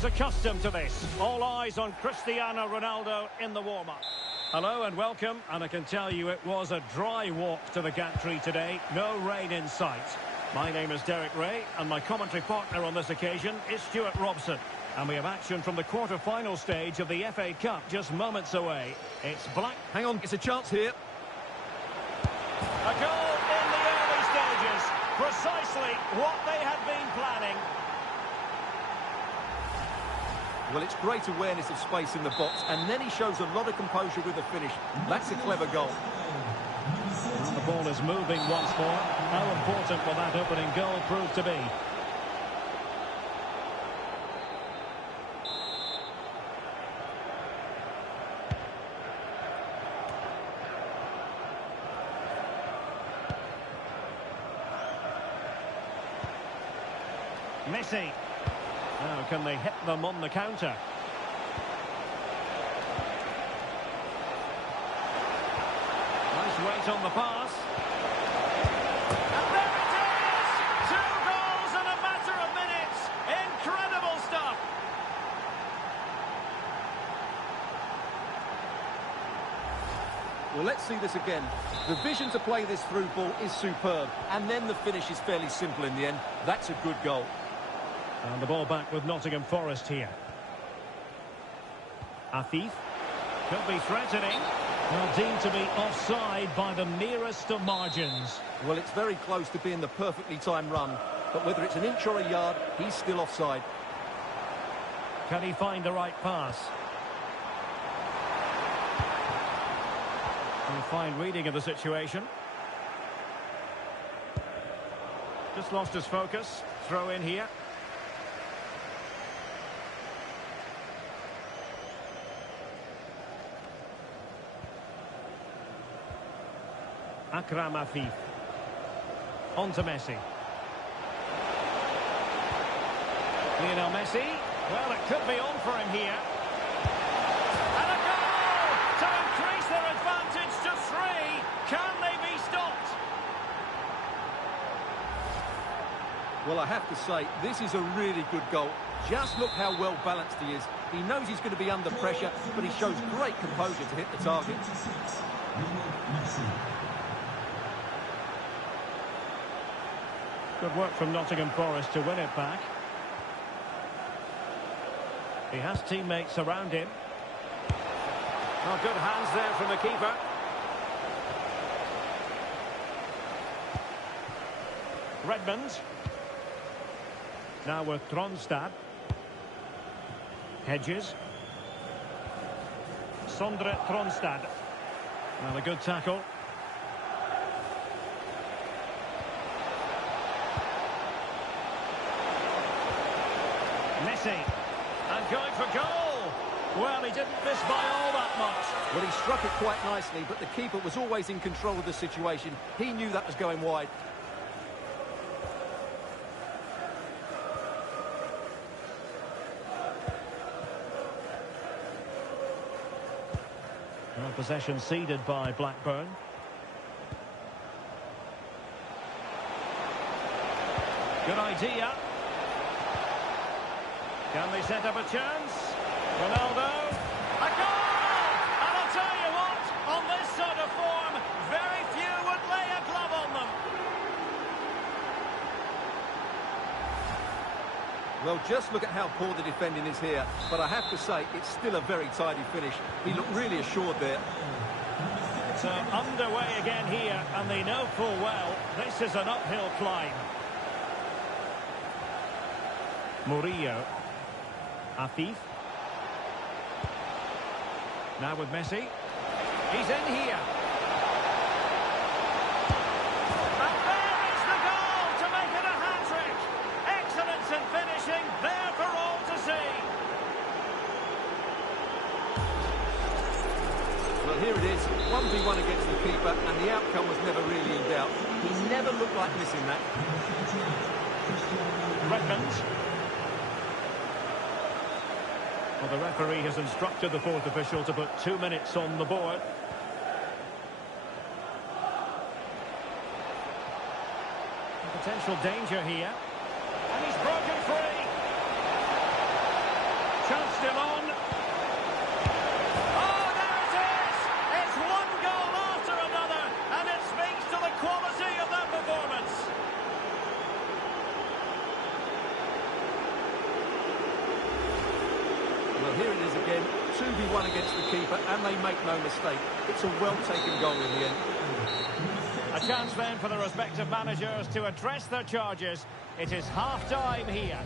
He's accustomed to this. All eyes on Cristiano Ronaldo in the warm-up. Hello and welcome, and I can tell you it was a dry walk to the gantry today. No rain in sight. My name is Derek Ray, and my commentary partner on this occasion is Stuart Robson. And we have action from the quarter-final stage of the FA Cup just moments away. It's Black... Hang on, it's a chance here. A goal in the early stages. Precisely what they had been planning. Well, it's great awareness of space in the box, and then he shows a lot of composure with the finish. That's a clever goal. And the ball is moving once more. How important will that opening goal prove to be? Messi. Now, can they hit them on the counter? Nice weight on the pass. And there it is! 2 goals in a matter of minutes. Incredible stuff. Well, let's see this again. The vision to play this through ball is superb, and then the finish is fairly simple in the end. That's a good goal. And the ball back with Nottingham Forest here. Afif. Could be threatening. Now deemed to be offside by the merest of margins. Well, it's very close to being the perfectly timed run, but whether it's an inch or a yard, he's still offside. Can he find the right pass? A fine reading of the situation. Just lost his focus. Throw in here. Akram Afif. On to Messi. Lionel Messi. Well, it could be on for him here. And a goal to increase their advantage to 3. Can they be stopped? Well, I have to say, this is a really good goal. Just look how well balanced he is. He knows he's going to be under pressure, but he shows great composure to hit the target. Good work from Nottingham Forest to win it back. He has teammates around him. Oh, good hands there from the keeper. Redmond. Now with Tronstad. Hedges. Sondre Tronstad. Now a good tackle. Messi. And going for goal. Well, he didn't miss by all that much. Well, he struck it quite nicely, but the keeper was always in control of the situation. He knew that was going wide. Well, possession ceded by Blackburn. Good idea. Can they set up a chance? Ronaldo. A goal! And I'll tell you what, on this sort of form, very few would lay a glove on them. Well, just look at how poor the defending is here. But I have to say, it's still a very tidy finish. He looked really assured there. So underway again here, and they know full well this is an uphill climb. Murillo. Afif. Now with Messi. He's in here. And there is the goal to make it a hat-trick. Excellence in finishing, there for all to see. Well, here it is. 1v1 against the keeper, and the outcome was never really in doubt. He never looked like missing that. Redmond. Well, the referee has instructed the fourth official to put 2 minutes on the board. Potential danger here. And he's broken free. chance still on. Oh, there it is! It's one goal after another, and it speaks to the quality of that performance. Well, here it is again. 2v1 against the keeper, and they make no mistake. It's a well-taken goal in the end. A chance then for the respective managers to address their charges. It is half-time here.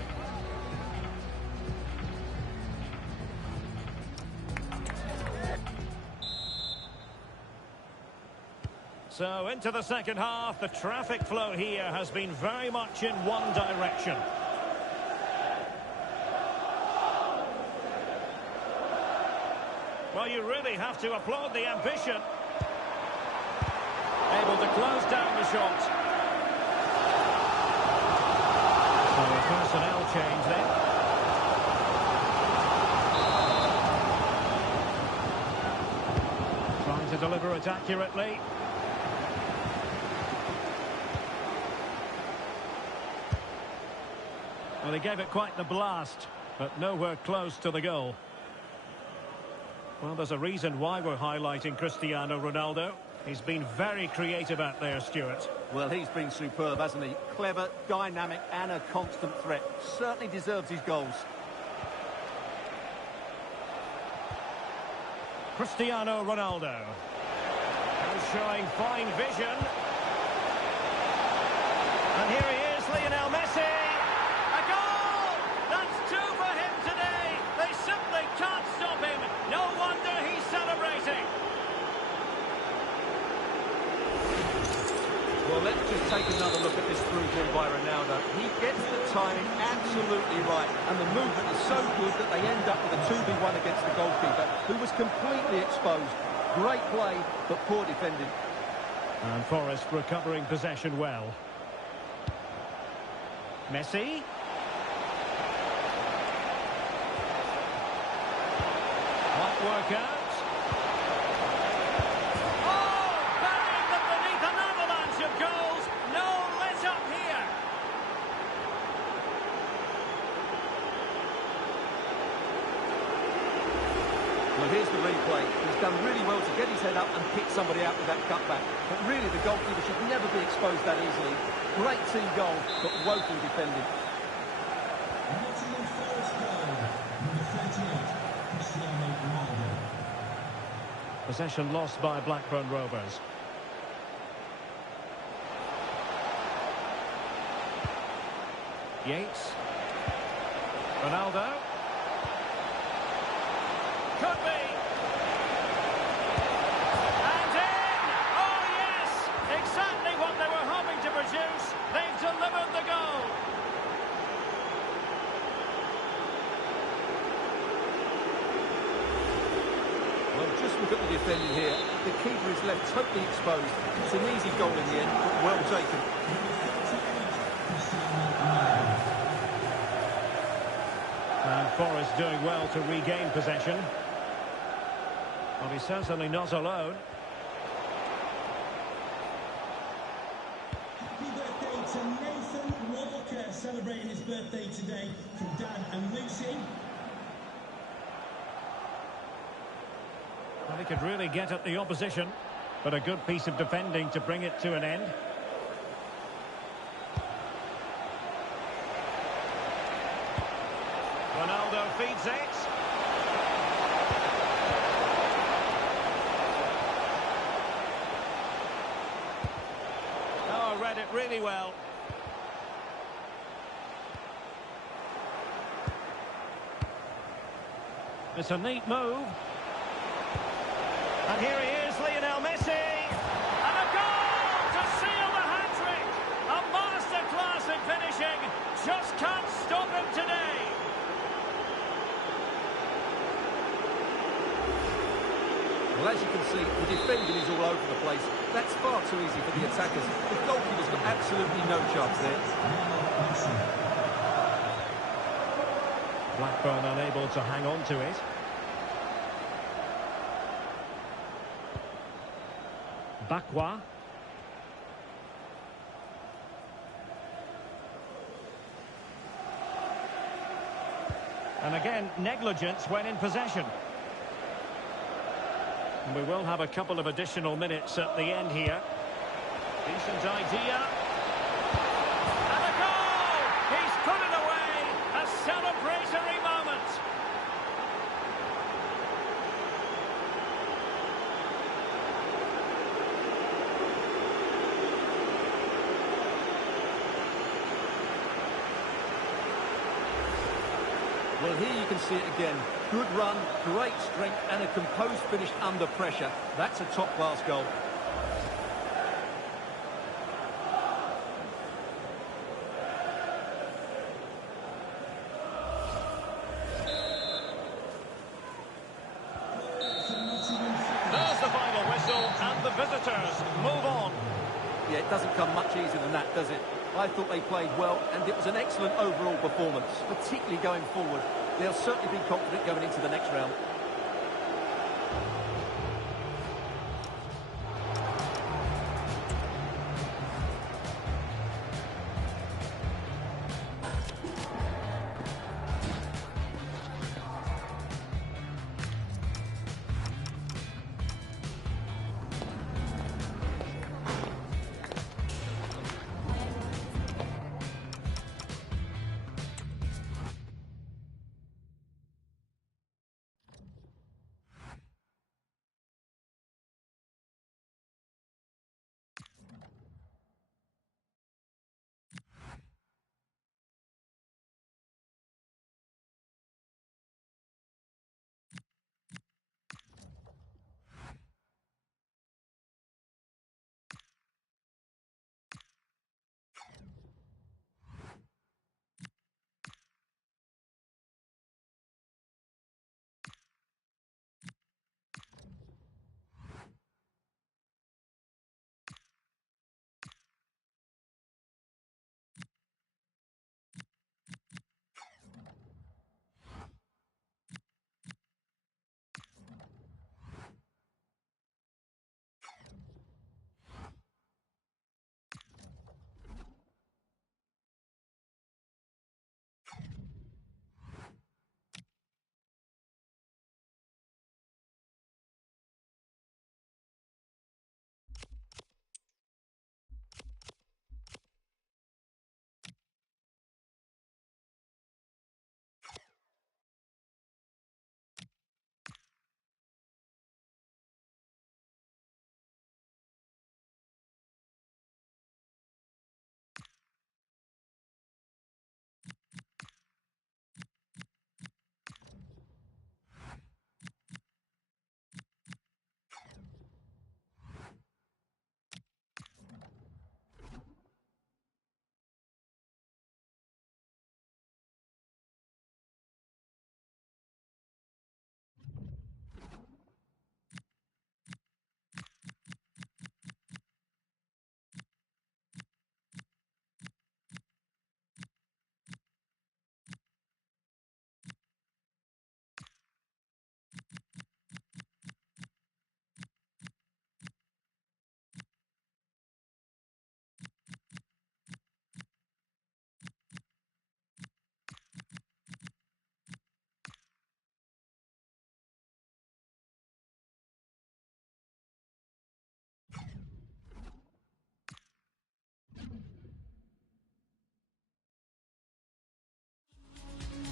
So into the second half, the traffic flow here has been very much in one direction. Well, you really have to applaud the ambition. Able to close down the shot. So a personnel change then. Trying to deliver it accurately. Well, he gave it quite the blast, but nowhere close to the goal. Well, there's a reason why we're highlighting Cristiano Ronaldo. He's been very creative out there, Stuart. Well, he's been superb, hasn't he? Clever, dynamic, and a constant threat. Certainly deserves his goals. Cristiano Ronaldo. He's showing fine vision. And here he is, Lionel Messi. A goal! That's two for him today. They simply can't stop him. No wonder he's celebrating. Well, let's just take another look at this through ball by Ronaldo. He gets the timing absolutely right, and the movement is so good that they end up with a 2v1 against the goalkeeper, who was completely exposed. Great play, but poor defending. And Forest recovering possession well. Messi. Might work out. Well, here's the replay. He's done really well to get his head up and pick somebody out with that cutback. But really, the goalkeeper should never be exposed that easily. Great team goal, but woeful defending. Possession lost by Blackburn Rovers. Yates. Ronaldo. Could be. And in! Oh, yes! Exactly what they were hoping to produce. They've delivered the goal. Well, just look at the defending here. The keeper is left totally exposed. It's an easy goal in the end, but well taken. And Forest doing well to regain possession. Well, he's certainly not alone. Happy birthday to Nathan Walker, celebrating his birthday today from Dad and Lucy. Well, he could really get at the opposition, but a good piece of defending to bring it to an end. Ronaldo feeds it. Oh, read it really well. It's a neat move. And here he is, Lionel Messi. And a goal to seal the hat-trick. A masterclass in finishing. Just can't stop him today. Well, as you can see, the defending is all over the place. That's far too easy for the attackers. The goalkeeper's got absolutely no chance there. Blackburn unable to hang on to it. Bakwa. And again, negligence when in possession. And we will have a couple of additional minutes at the end here. Decent idea. And a goal! He's put it away! A celebratory moment! Well, here you can see it again. Good run, great strength, and a composed finish under pressure. That's a top-class goal. There's the final whistle, and the visitors move on. Yeah, it doesn't come much easier than that, does it? I thought they played well, and it was an excellent overall performance, particularly going forward. They'll certainly be confident going into the next round.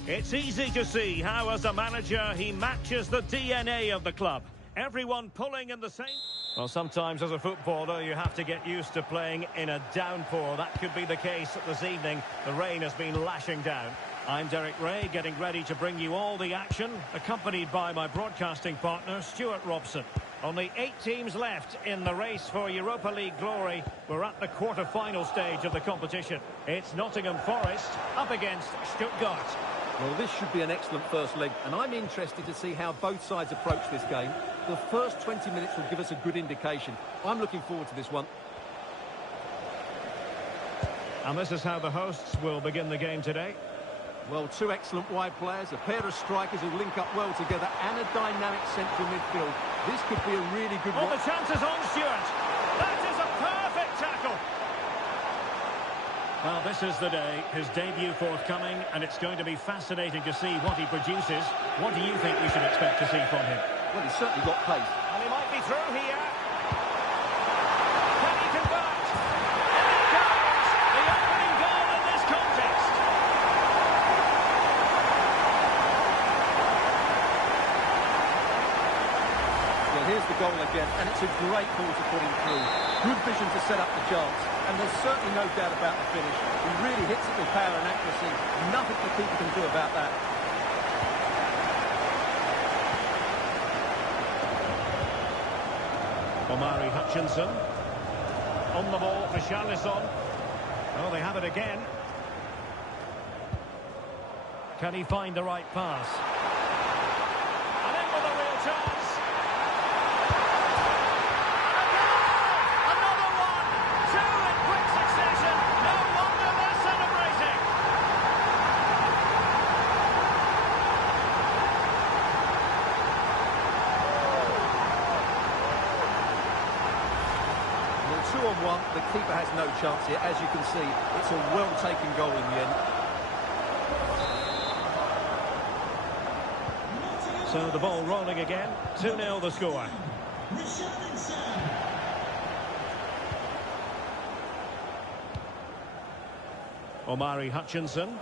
It's easy to see how, as a manager, he matches the DNA of the club. Everyone pulling in the same... Well, sometimes as a footballer, you have to get used to playing in a downpour. That could be the case this evening. The rain has been lashing down. I'm Derek Ray, getting ready to bring you all the action, accompanied by my broadcasting partner, Stuart Robson. Only 8 teams left in the race for Europa League glory. We're at the quarter-final stage of the competition. It's Nottingham Forest up against Stuttgart. Well, this should be an excellent first leg, and I'm interested to see how both sides approach this game. The first 20 minutes will give us a good indication. I'm looking forward to this one. And this is how the hosts will begin the game today. Well, 2 excellent wide players, a pair of strikers who link up well together, and a dynamic central midfield. This could be a really good one. Oh, the chance is on, Stuart. That is a perfect tackle. Well, this is the day, his debut forthcoming, and it's going to be fascinating to see what he produces. What do you think we should expect to see from him? Well, he's certainly got pace. And he might be through here. Can he convert? And it goes! The opening goal in this contest. Well, here's the goal again, and it's a great ball to put him through. Good vision to set up the chance, and there's certainly no doubt about the finish. He really hits it with power and accuracy. Nothing the keeper can do about that. Omari Hutchinson. On the ball for Charlison. Oh, they have it again. Can he find the right pass? And in with a real chance. Two-on-one, the keeper has no chance here. As you can see, it's a well-taken goal in the end. So the ball rolling again. 2-0 the score. Omari Hutchinson.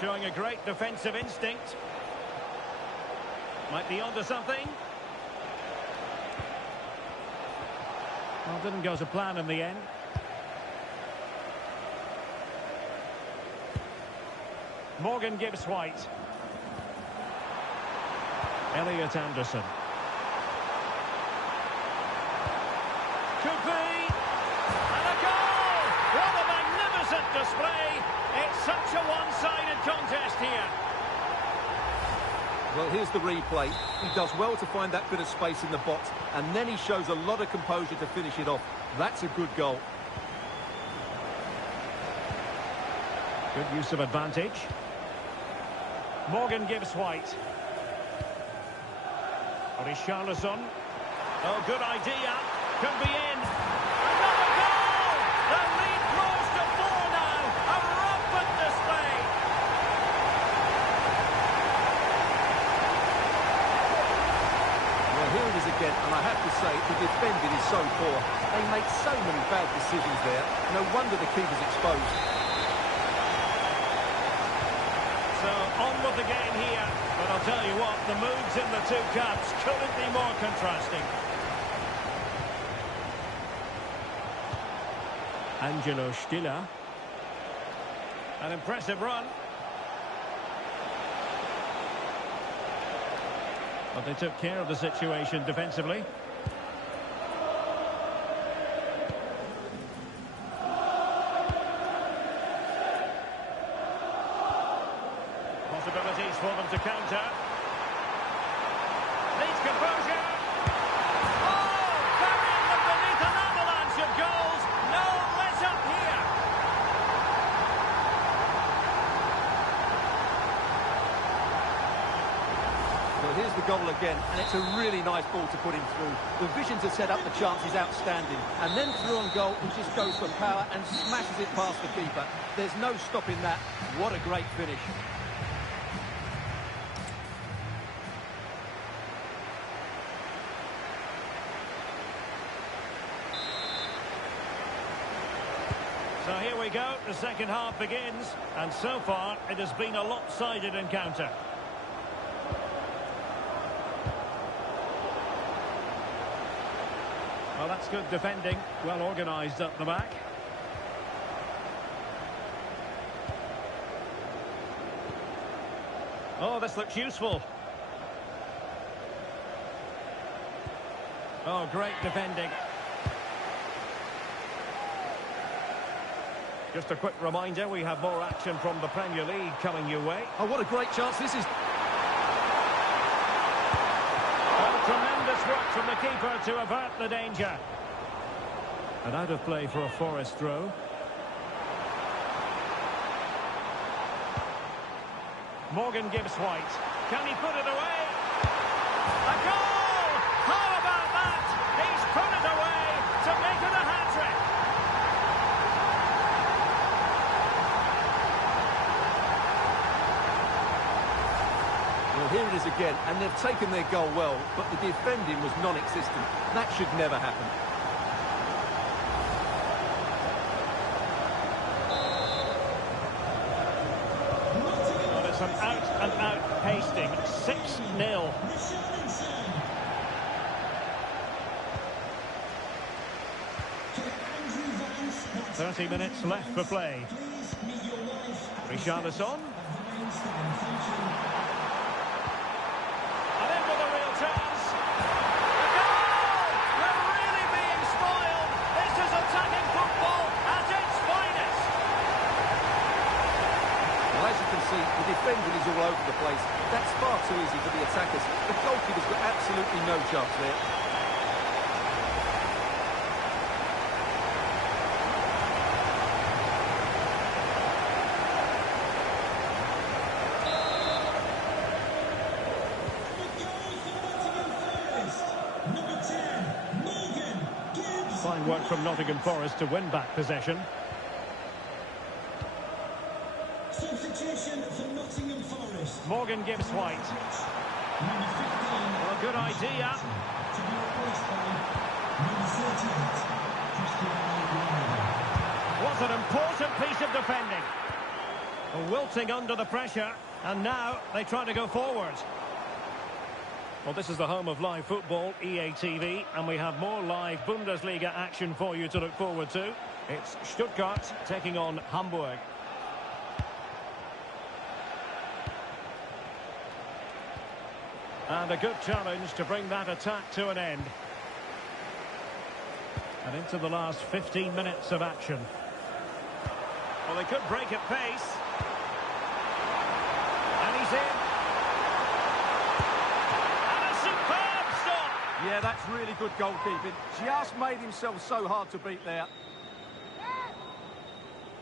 Showing a great defensive instinct. Might be onto something. Well, didn't go to plan in the end. Morgan Gibbs-White. Elliot Anderson. Could be. And a goal! What a magnificent display! It's such a one-sided contest here. Well, here's the replay. He does well to find that bit of space in the box, and then he shows a lot of composure to finish it off. That's a good goal. Good use of advantage. Morgan Gibbs-White. Richarlison. Oh, good idea. Could be in. Another goal! The lead grows to 4 now. A rampant display. Here it is again, and I have to say, the defending is so poor. They make so many bad decisions there. No wonder the keeper's exposed. So, on with the game here. But I'll tell you what, the moods in the two camps couldn't be more contrasting. Angelo Stiller. An impressive run. But they took care of the situation defensively. Possibilities for them to counter. Needs composure. Oh! Burying them beneath an avalanche of goals. No let up here. Well, here's the goal again, and it's a really nice ball to put him through. The vision to set up the chance is outstanding. And then through on goal, he just goes for power and smashes it past the keeper. There's no stopping that. What a great finish. So here we go, the second half begins, and so far it has been a lopsided encounter. Well, that's good defending, well organised up the back. Oh, this looks useful. Oh, great defending. Just a quick reminder, we have more action from the Premier League coming your way. Oh, what a great chance this is. Oh, tremendous work from the keeper to avert the danger. And out of play for a Forest throw. Morgan Gibbs-White. Can he put it away? A goal! How about that? He's put it away to make it a hat-trick. here it is again, and they've taken their goal well, but the defending was non-existent. That should never happen. Well, it's an out-and-out pasting. 6-0. 30 minutes left for play. Richarlison. And in with a real chance. A goal! We're really being spoiled. This is attacking football at its finest. Well, as you can see, the defending is all over the place. That's far too easy for the attackers. The goalkeeper's got absolutely no chance there. Fine work from Nottingham Forest to win back possession. Substitution for Nottingham Forest. Morgan gives White. Number 15. Well, a good idea. To be replaced by number 38. Was an important piece of defending. Wilting under the pressure, and now they try to go forward. Well, this is the home of live football, EA TV, and we have more live Bundesliga action for you to look forward to. It's Stuttgart taking on Hamburg. And a good challenge to bring that attack to an end. And into the last 15 minutes of action. Well, they could break at pace. And he's in. Yeah, that's really good goalkeeping. Just made himself so hard to beat there.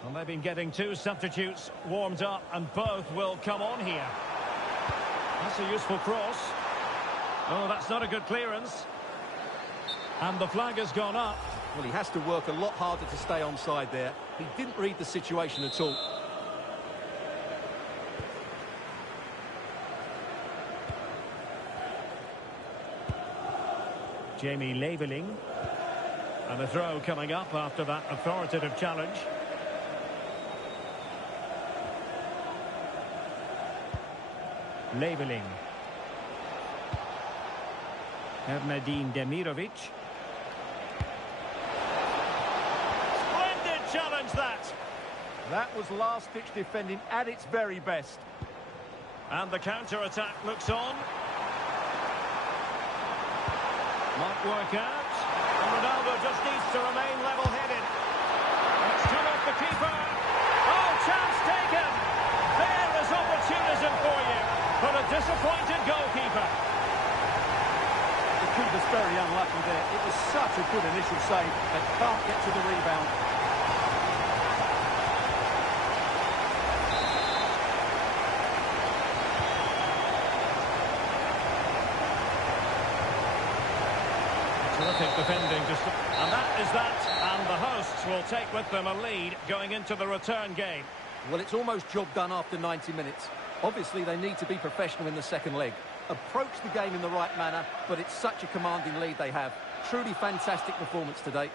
Well, they've been getting two substitutes warmed up, and both will come on here. That's a useful cross. Oh, that's not a good clearance. And the flag has gone up. Well, he has to work a lot harder to stay onside there. He didn't read the situation at all. Jamie Leveling. And a throw coming up after that authoritative challenge. Leveling. Ernadine Demirovic. Splendid challenge that. That was last-ditch defending at its very best. And the counter-attack looks on. Might work out. And Ronaldo just needs to remain level-headed. It's come off the keeper. Oh, chance taken. There is opportunism for you. But a disappointed goalkeeper. The keeper's very unlucky there. It was such a good initial save, but can't get to the rebound. Terrific defending, and that is that, and the hosts will take with them a lead going into the return game. Well, it's almost job done after 90 minutes. Obviously, they need to be professional in the second leg. Approach the game in the right manner, but it's such a commanding lead they have. Truly fantastic performance today.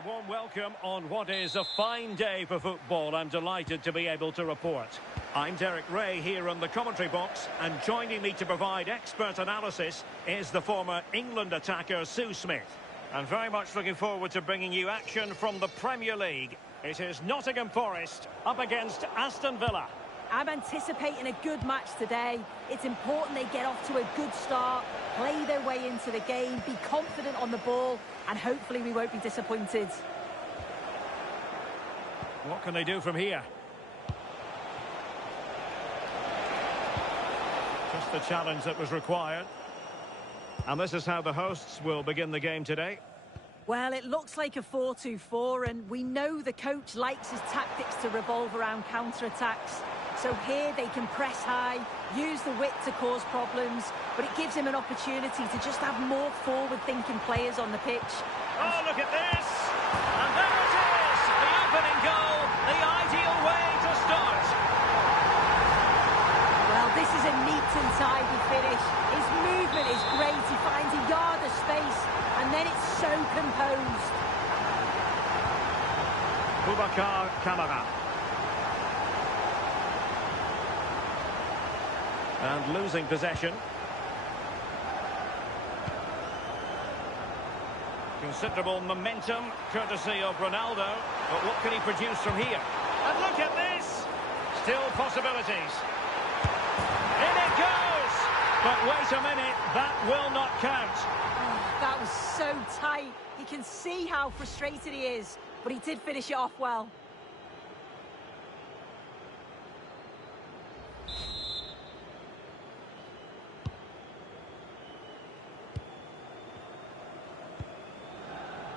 a warm welcome on what is a fine day for football. I'm delighted to be able to report. I'm Derek Ray here in the commentary box, and joining me to provide expert analysis is the former England attacker Sue Smith. And very much looking forward to bringing you action from the Premier League. It is Nottingham Forest up against Aston Villa. I'm anticipating a good match today. It's important they get off to a good start, play their way into the game, be confident on the ball, and hopefully we won't be disappointed. What can they do from here? Just the challenge that was required. And this is how the hosts will begin the game today. Well, it looks like a 4-2-4, and we know the coach likes his tactics to revolve around counter-attacks. So here they can press high, use the width to cause problems, but it gives him an opportunity to just have more forward-thinking players on the pitch. Oh, look at this! And there it is! The opening goal, the ideal way to start. Well, this is a neat and tidy finish. His movement is great. He finds a yard of space, and then it's so composed. Boubacar Kamara. And losing possession. Considerable momentum, courtesy of Ronaldo. But what can he produce from here? And look at this! Still possibilities. In it goes! But wait a minute, that will not count. Oh, that was so tight. You can see how frustrated he is, but he did finish it off well.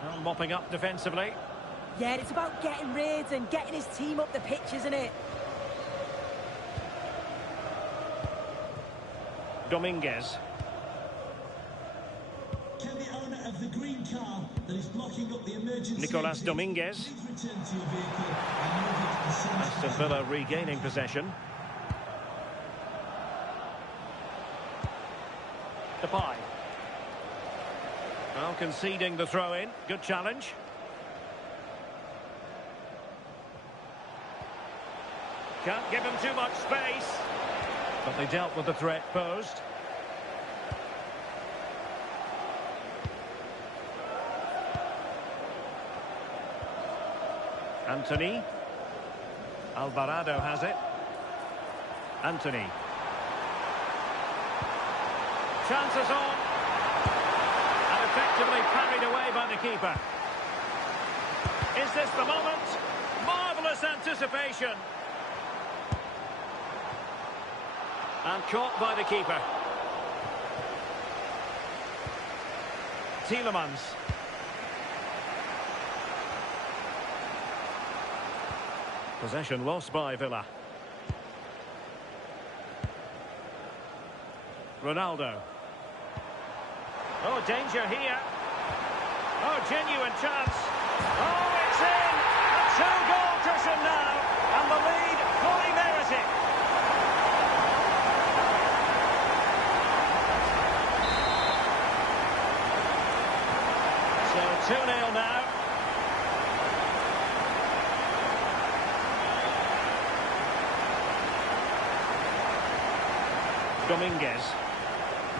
Well, mopping up defensively. Yeah, it's about getting rid and getting his team up the pitch, isn't it? Dominguez. Can the owner of the green car that is blocking up the emergency Nicolas exit Dominguez. please return to your vehicle and move it as soon as Aston possible. Villa regaining possession. Depay. Well, conceding the throw-in. Good challenge. Can't give him too much space. But they dealt with the threat posed. Anthony. Alvarado has it. Anthony. Chances on. And effectively parried away by the keeper. Is this the moment? Marvellous anticipation. And caught by the keeper. Tielemans. Possession lost by Villa. Ronaldo. Oh, danger here. Oh, genuine chance. Oh, it's in. A two-goal cushion now. And the lead fully merited. So 2-0 now. Dominguez.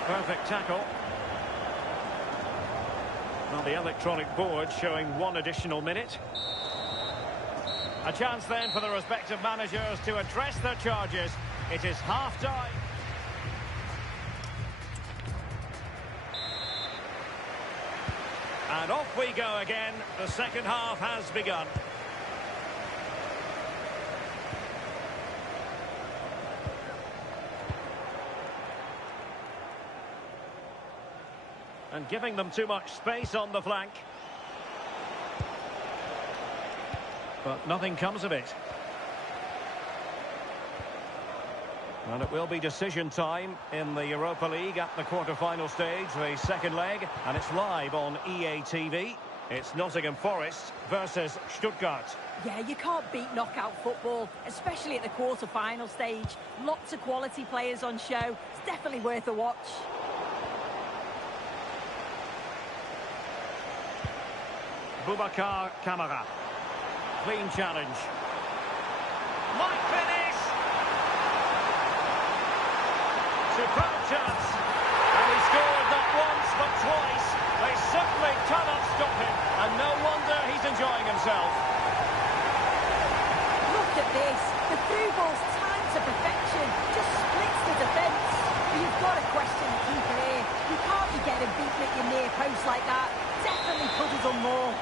Perfect tackle. Well, the electronic board showing one additional minute. A chance then for the respective managers to address their charges. It is half-time. And off we go again. The second half has begun. And giving them too much space on the flank. But nothing comes of it. And it will be decision time in the Europa League at the quarter-final stage, the second leg. And it's live on EA TV. It's Nottingham Forest versus Stuttgart. Yeah, you can't beat knockout football, especially at the quarter-final stage. Lots of quality players on show. It's definitely worth a watch. Boubacar Kamara. Clean challenge. Might finish. Superb chance. And he scored not once but twice. They simply cannot stop him. And no wonder he's enjoying himself. Look at this. The through ball's timed to perfection. Just splits the defence. But you've got to question the keeper here. You can't be getting beaten at your near post like that. Definitely could have done more.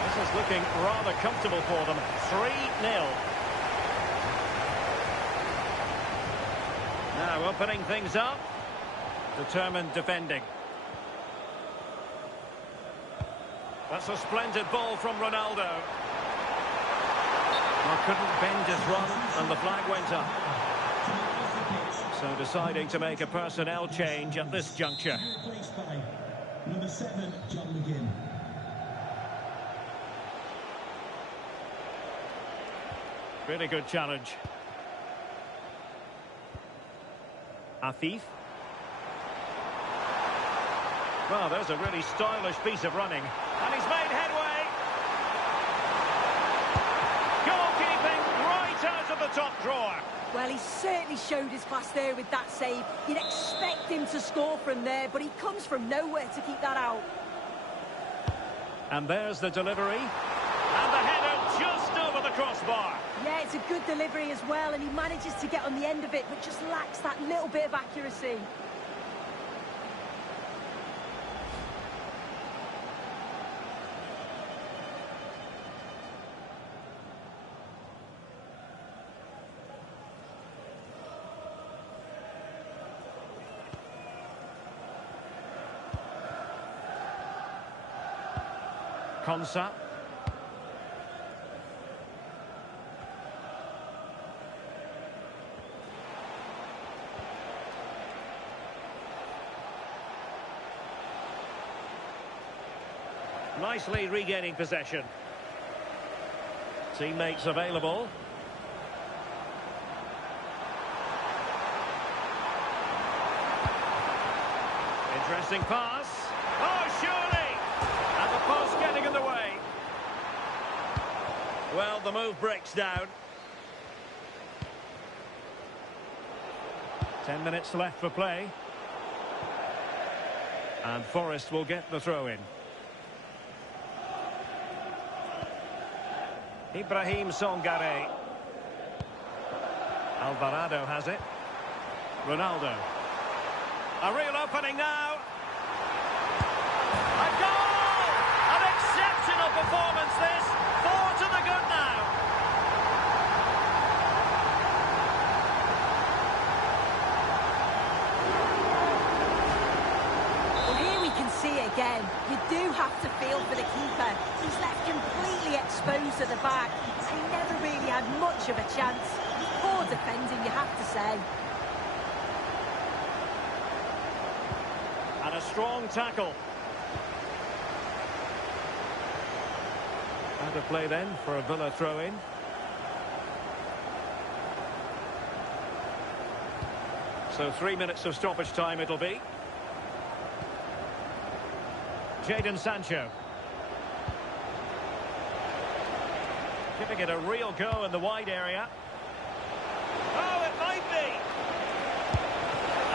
This is looking rather comfortable for them. 3-0. Now opening things up. Determined defending. That's a splendid ball from Ronaldo. Well, couldn't bend his run, and the flag went up. So deciding to make a personnel change at this juncture. Replaced by number 7, John McGinn. Really good challenge. Afif. Well, there's a really stylish piece of running. And he's made headway. Goalkeeping right out of the top drawer. Well, he certainly showed his class there with that save. You'd expect him to score from there, but he comes from nowhere to keep that out. And there's the delivery. And the header just over the crossbar. Yeah, it's a good delivery as well, and he manages to get on the end of it, but just lacks that little bit of accuracy. Konsa. Nicely regaining possession. Teammates available. Interesting pass. Oh, surely! And the post getting in the way. Well, the move breaks down. 10 minutes left for play. And Forest will get the throw in. Ibrahim Songare. Alvarado has it. Ronaldo. A real opening now. A goal! An exceptional performance this. 4 to the good now. Well, here we can see it again. You do have to feel for the keeper. He's left completely exposed at the back. He never really had much of a chance. Poor defending, you have to say. And a strong tackle. Out of play then for a Villa throw-in. So 3 minutes of stoppage time it'll be. Jadon Sancho. Giving it a real go in the wide area. Oh, it might be!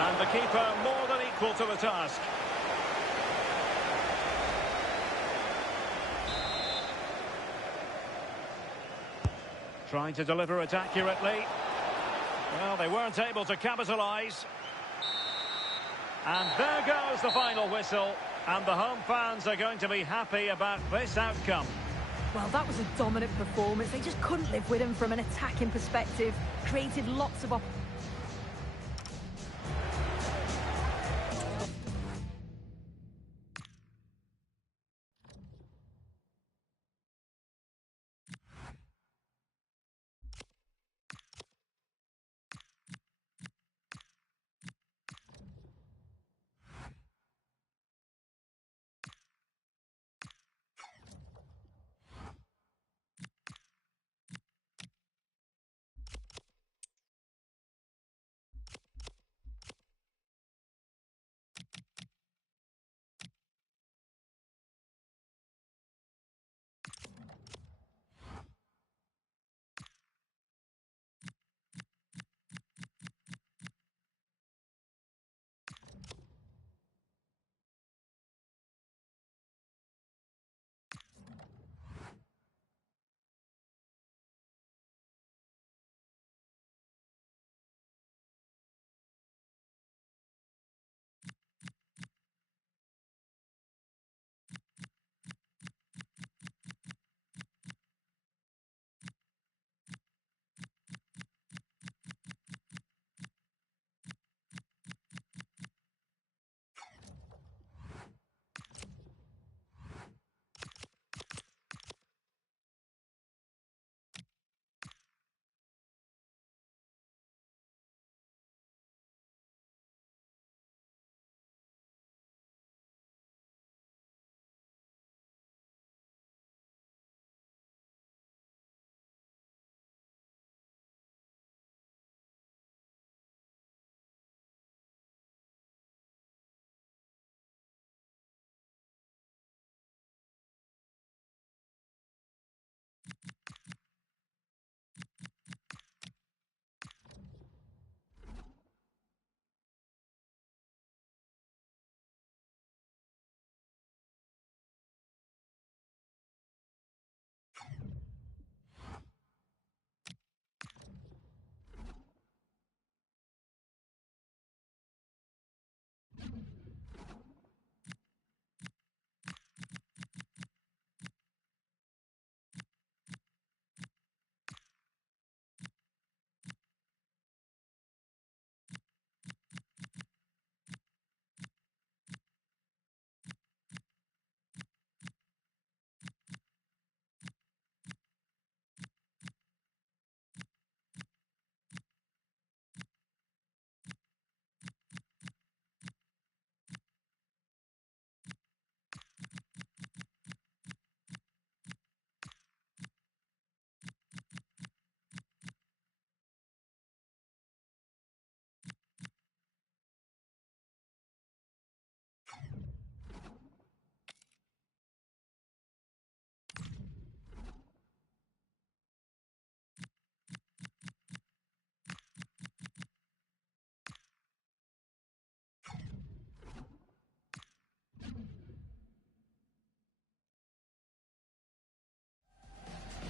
And the keeper more than equal to the task. Trying to deliver it accurately. Well, they weren't able to capitalise. And there goes the final whistle. And the home fans are going to be happy about this outcome. Well, that was a dominant performance. They just couldn't live with him from an attacking perspective. Created lots of opportunities.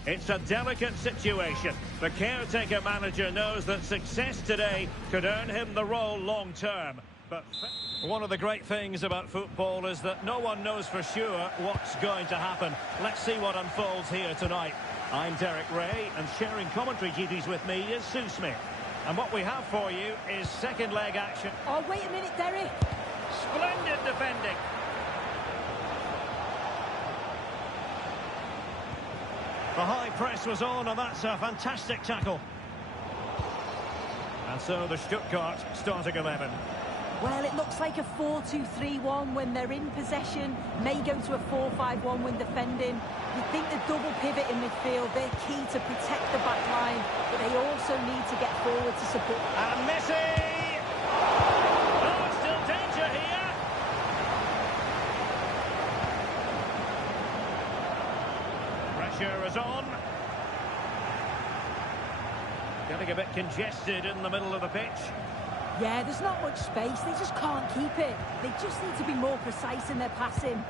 It's a delicate situation. The caretaker manager knows that success today could earn him the role long term. But one of the great things about football is that no one knows for sure what's going to happen. Let's see what unfolds here tonight. I'm Derek Ray, and sharing commentary duties with me is Sue Smith. And what we have for you is second leg action. Oh, wait a minute, Derek. Splendid defending. The high press was on, and that's a fantastic tackle. And so the Stuttgart starting 11. Well, it looks like a 4-2-3-1 when they're in possession. May go to a 4-5-1 when defending. You think the double pivot in midfield, they're key to protect the back line, but they also need to get forward to support. And Messi! Oh, still danger here. Pressure is on. Getting a bit congested in the middle of the pitch. Yeah, there's not much space. They just can't keep it. They just need to be more precise in their passing.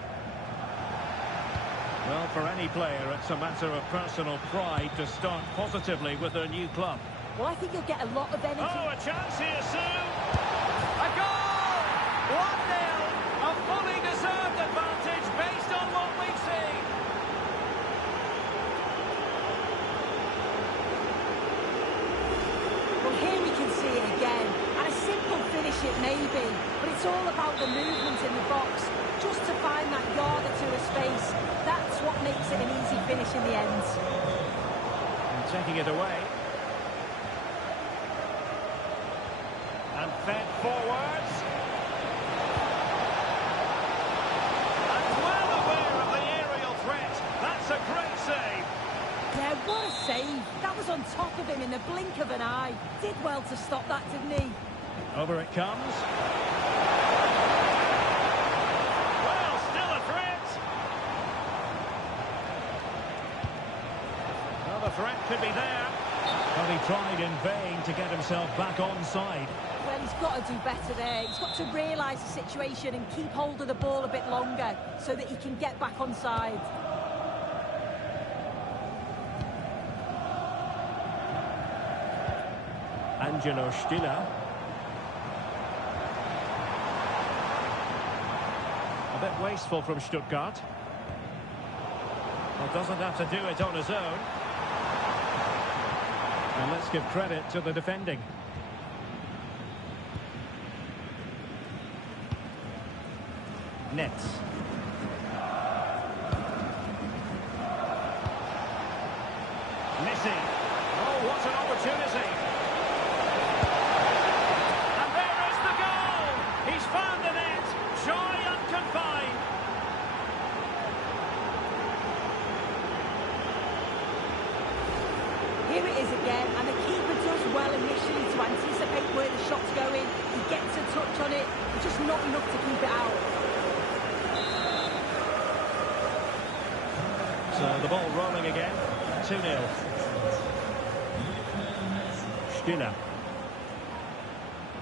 Well, for any player, it's a matter of personal pride to start positively with their new club. Well, I think you'll get a lot of energy. Oh, a chance here, Sue! A goal! 1-0! A fully deserved advantage based on what we've seen. Well, here we can see it again. And a simple finish it may be, but it's all about the movement in the box. Just to find that yard or two of space. That's what makes it an easy finish in the end. And taking it away. And fed forwards. And well aware of the aerial threat. That's a great save. Yeah, what a save. That was on top of him in the blink of an eye. Did well to stop that, didn't he? Over it comes. Well, still a threat. Well, the threat could be there. But he tried in vain to get himself back onside. Well, he's got to do better there. He's got to realise the situation and keep hold of the ball a bit longer so that he can get back onside. Angelo Stiller. A bit wasteful from Stuttgart. Well, doesn't have to do it on his own. And let's give credit to the defending. Nets. Messi. Oh, what an opportunity. And there is the goal. He's found the net. Joy unconfined. Here it is again, and the keeper does well initially to anticipate where the shot's going. He gets a touch on it, just not enough to keep it out. So the ball rolling again. 2-0. Stiller.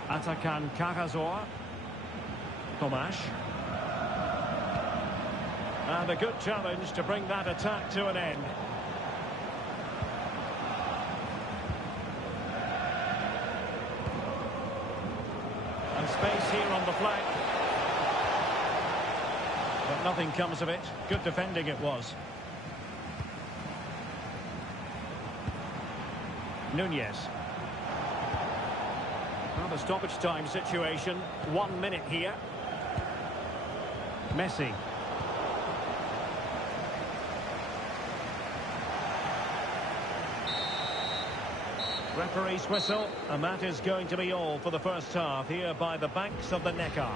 Atakan Karazor. Tomasz. And a good challenge to bring that attack to an end. And space here on the flank. But nothing comes of it. Good defending it was. Nunez. Well, the stoppage time situation. 1 minute here. Messi. Referee's whistle, and that is going to be all for the first half here by the banks of the Neckar.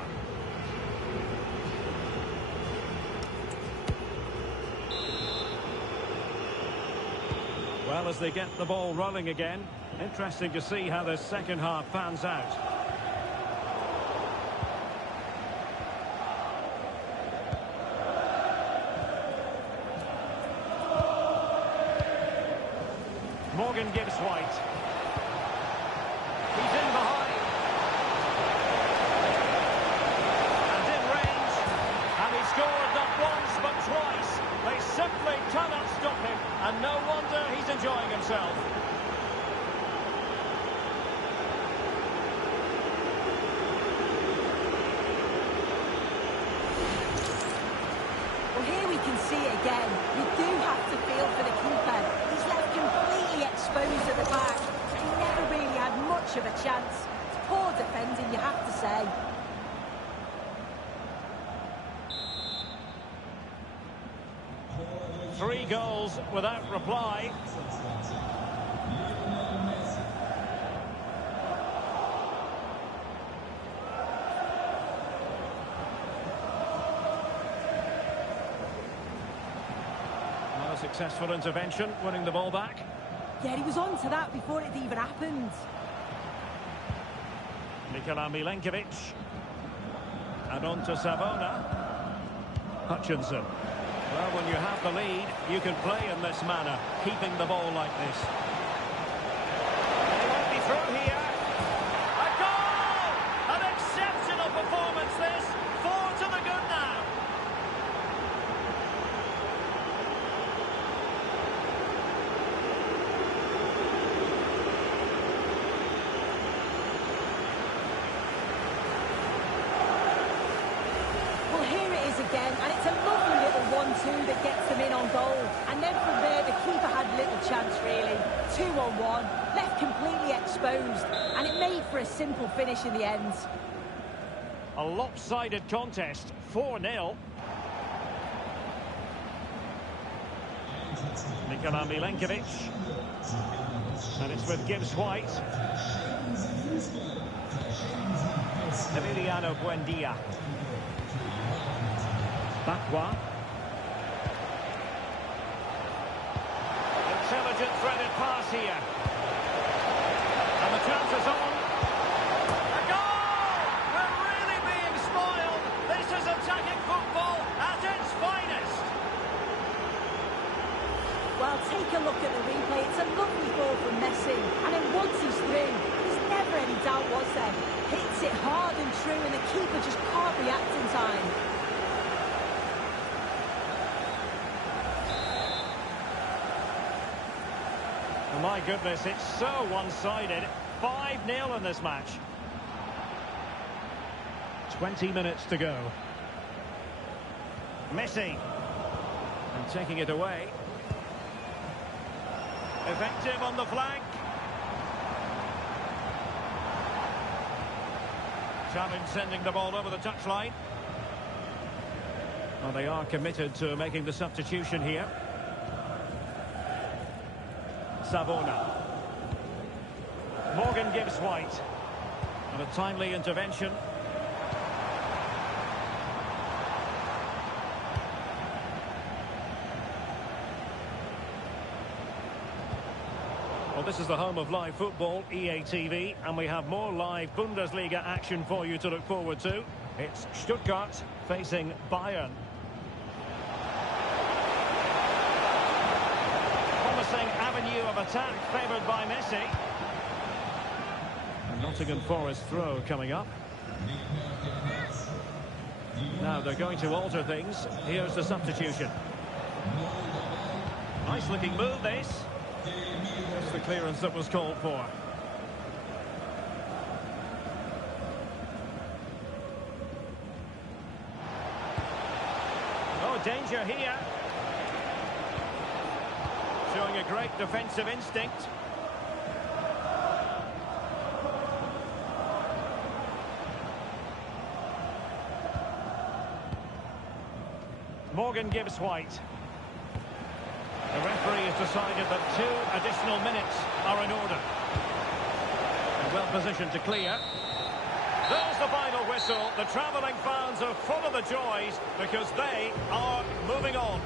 Well, as they get the ball rolling again, interesting to see how the second half pans out. Morgan gives White. He's in behind. And in range. And he scored not once but twice. They simply cannot stop him. And no wonder himself. Well, here we can see it again. You do have to feel for the keeper. He's left completely exposed at the back. He never really had much of a chance. It's poor defending, you have to say. Three goals without reply. Not a successful intervention, winning the ball back. Yeah, he was on to that before it even happened. Nikola Milenkovic. And on to Savona. Hutchinson. Well, when you have the lead, you can play in this manner, keeping the ball like this. He won't be through here. A goal! An exceptional performance, this. 4 to the good now. Well, here it is again, and it's a lovely little 1-2 that gets them in on goal. And then from there, the keeper had little chance, really. 2-on-1, left completely exposed, and it made for a simple finish in the end. A lopsided contest, 4-0. Nikola Milenkovic. And it's with Gibbs White. Emiliano Buendia. Bakwa. Intelligent threaded pass here. And the chance is on. A goal! We're really being spoiled. This is attacking football at its finest. Well, take a look at the replay. It's a lovely ball from Messi. And then once he's through, there's never any doubt, was there? Hits it hard and true, and the keeper just can't react in time. My goodness, it's so one-sided. 5-0 in this match. 20 minutes to go. Messi. And taking it away. Effective on the flank. Xavi sending the ball over the touchline. Well, they are committed to making the substitution here. Savona. Morgan Gibbs White. And a timely intervention. Well, this is the home of live football, EA TV, and we have more live Bundesliga action for you to look forward to. It's Stuttgart facing Bayern. Promising avenue of attack favoured by Messi. And Nottingham Forest throw coming up. Now they're going to alter things. Here's the substitution. Nice looking move, this. That's the clearance that was called for. Oh, danger here. Showing a great defensive instinct. Morgan Gibbs White. The referee has decided that 2 additional minutes are in order. And well positioned to clear. There's the final whistle. The travelling fans are full of the joys because they are moving on.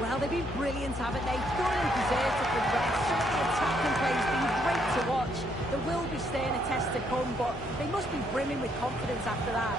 Well, they've been brilliant, haven't they? Thoroughly deserved to progress. The attacking play has been great to watch. There will be staying a test to come, but they must be brimming with confidence after that.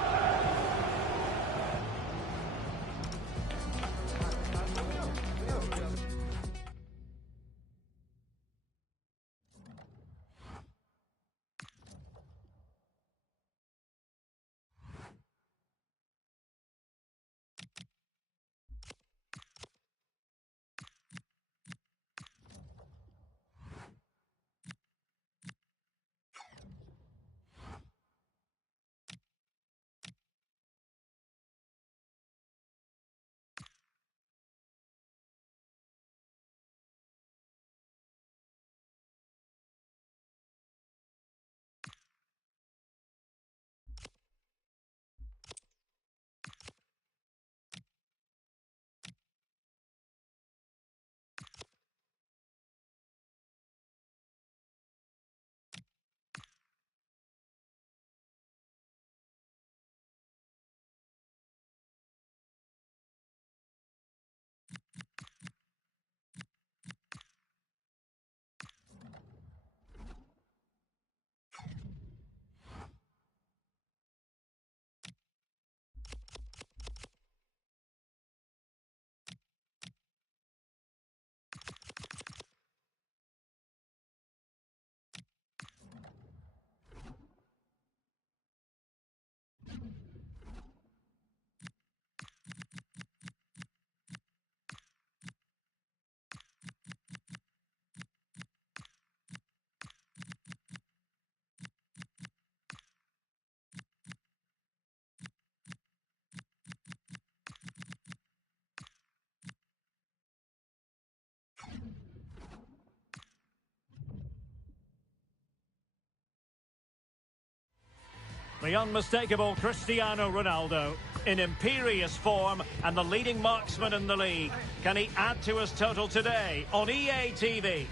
The unmistakable Cristiano Ronaldo, in imperious form and the leading marksman in the league. Can he add to his total today on EA TV?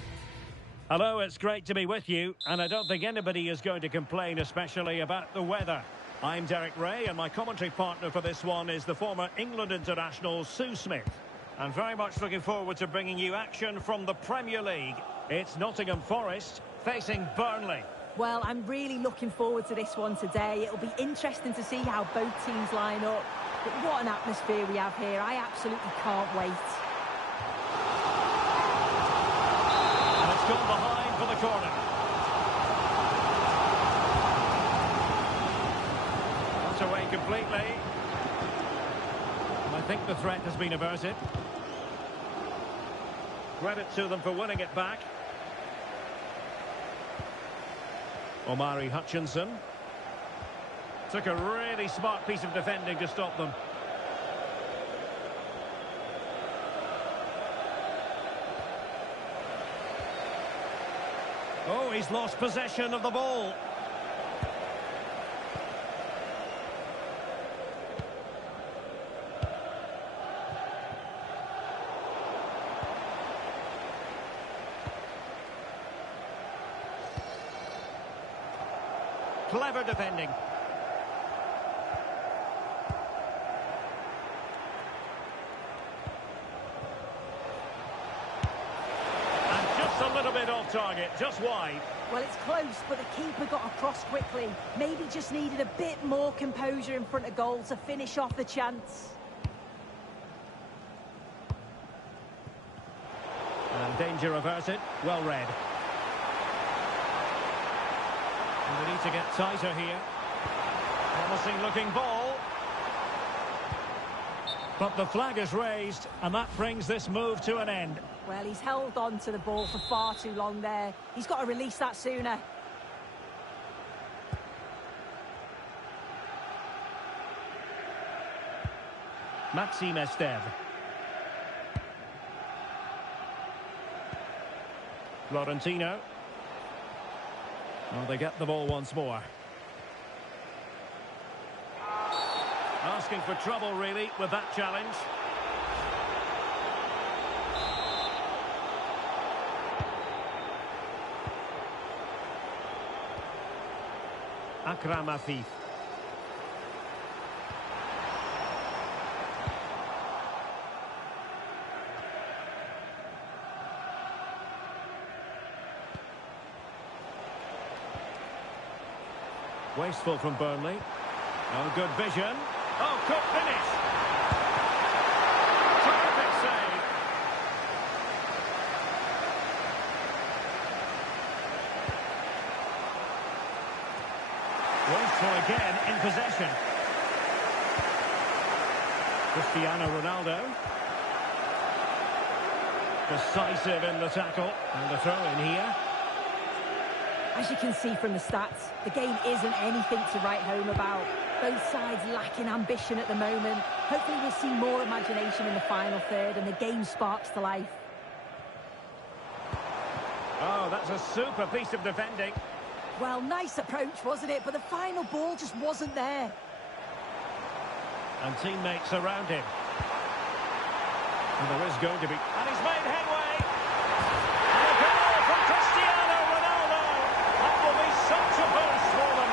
Hello, it's great to be with you, and I don't think anybody is going to complain, especially about the weather. I'm Derek Ray, and my commentary partner for this one is the former England international Sue Smith. And very much looking forward to bringing you action from the Premier League. It's Nottingham Forest facing Burnley. Well, I'm really looking forward to this one today. It'll be interesting to see how both teams line up. But what an atmosphere we have here. I absolutely can't wait. And it's gone behind for the corner. That's away completely. And I think the threat has been averted. Credit to them for winning it back. Omari Hutchinson. Took a really smart piece of defending to stop them. Oh, he's lost possession of the ball. Clever defending. And just a little bit off target, just wide. Well, it's close, but the keeper got across quickly. Maybe just needed a bit more composure in front of goal to finish off the chance. And danger averted. Well read. And we need to get tighter here. Promising looking ball. But the flag is raised, and that brings this move to an end. Well, he's held on to the ball for far too long there. He's got to release that sooner. Maxime Esteve. Florentino. Well, they get the ball once more. Asking for trouble, really, with that challenge. Akram Afif. Wasteful from Burnley. Oh, good vision. Oh, good finish. Terrific save. Wasteful again in possession. Cristiano Ronaldo. Decisive in the tackle. And the throw in here. As you can see from the stats, the game isn't anything to write home about. Both sides lacking ambition at the moment. Hopefully we'll see more imagination in the final third and the game sparks to life. Oh, that's a super piece of defending. Well, nice approach, wasn't it? But the final ball just wasn't there. And teammates around him. And there is going to be... And he's made headway! And a goal from Cristiano Ronaldo! That will be such a boost for them!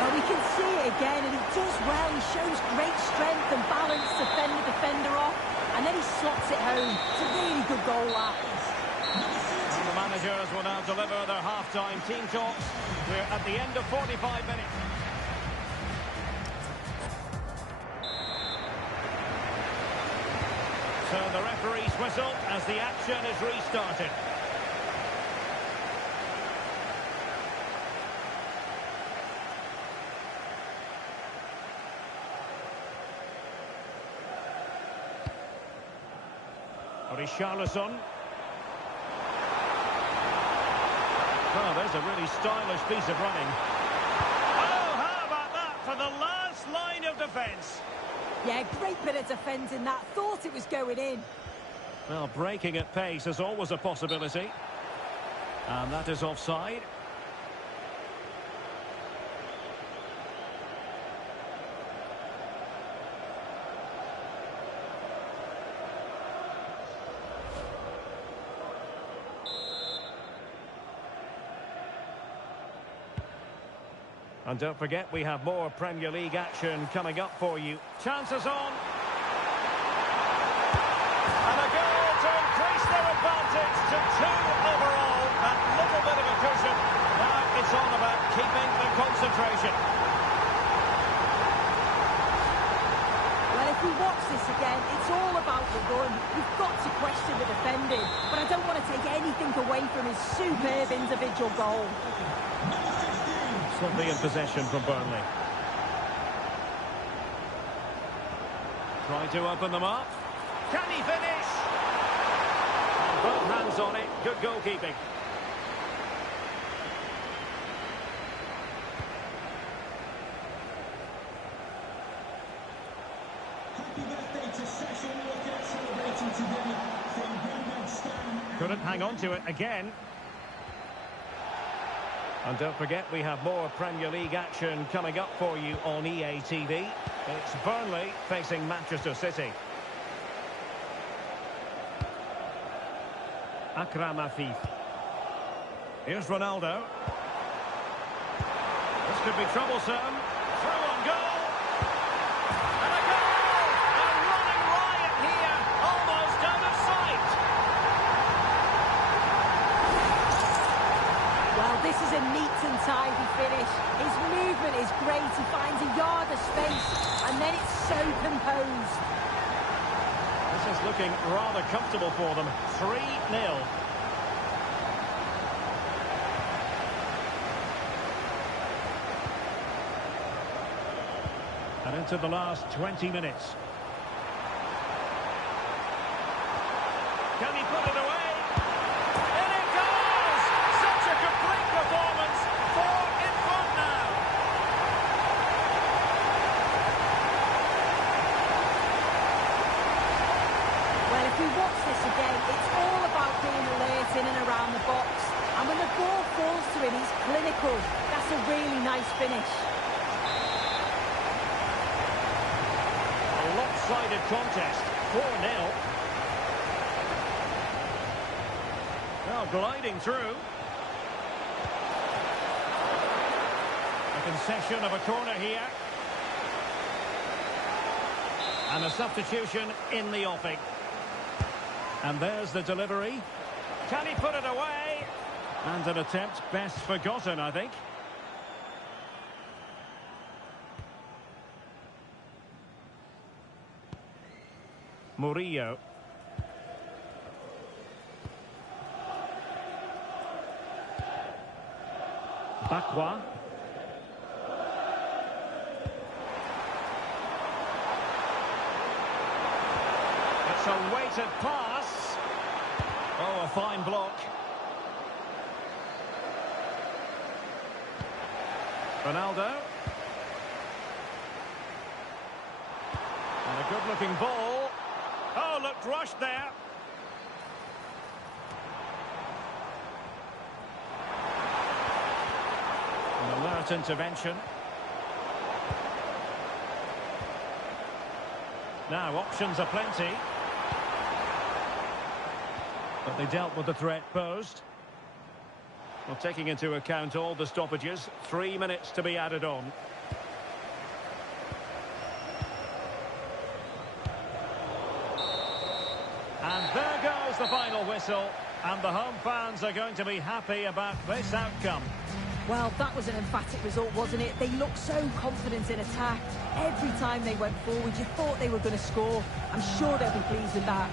Well, we can see it again, and he does well. He shows great strength and balance to fend the defender off, and then he slots it home. It's a really good goal, that. And the managers will now deliver their half-time team talks. We're at the end of 45 minutes. So the referee's whistle as the action is restarted. Richarlison. Oh, there's a really stylish piece of running. Oh, how about that for the last line of defence? Yeah, great bit of defending that. Thought it was going in. Well, breaking at pace is always a possibility. And that is offside. And don't forget, we have more Premier League action coming up for you. Chances on. And a goal to increase their advantage to 2 overall. A little bit of a cushion. Now it's all about keeping the concentration. Well, if we watch this again, it's all about the run. We've got to question the defending, but I don't want to take anything away from his superb individual goal. Slightly in possession from Burnley. Trying to open them up. Can he finish? And both hands on it. Good goalkeeping. Happy birthday to Sasha Walker, celebrating today from Grandad Stan. Couldn't hang on to it again. And don't forget, we have more Premier League action coming up for you on EA TV. It's Burnley facing Manchester City. Akram Afif. Here's Ronaldo. This could be troublesome. Through on goal. And a goal! A running riot here, almost out of sight. Well, this is a neat and tidy finish. His movement is great. He finds a yard of space, and then it's so composed. This is looking rather comfortable for them. 3-0. And into the last 20 minutes. Can he put it away? And it goes! Such a complete performance. 4 in front now. Well, if we watch this again, it's all about being alert in and around the box. And when the ball falls to him, he's clinical. That's a really nice finish. A lopsided contest. 4-0. Well, gliding through. A concession of a corner here. And a substitution in the offing. And there's the delivery. Can he put it away? And an attempt best forgotten, I think. Murillo. Bakwa. It's a weighted pass. Oh, a fine block. Ronaldo. And a good-looking ball. Oh, looked rushed there. An alert intervention. Now, options are plenty. But they dealt with the threat posed. Well, taking into account all the stoppages, 3 minutes to be added on. And there goes the final whistle. And the home fans are going to be happy about this outcome. Well, that was an emphatic result, wasn't it? They looked so confident in attack. Every time they went forward, you thought they were going to score. I'm sure they'll be pleased with that.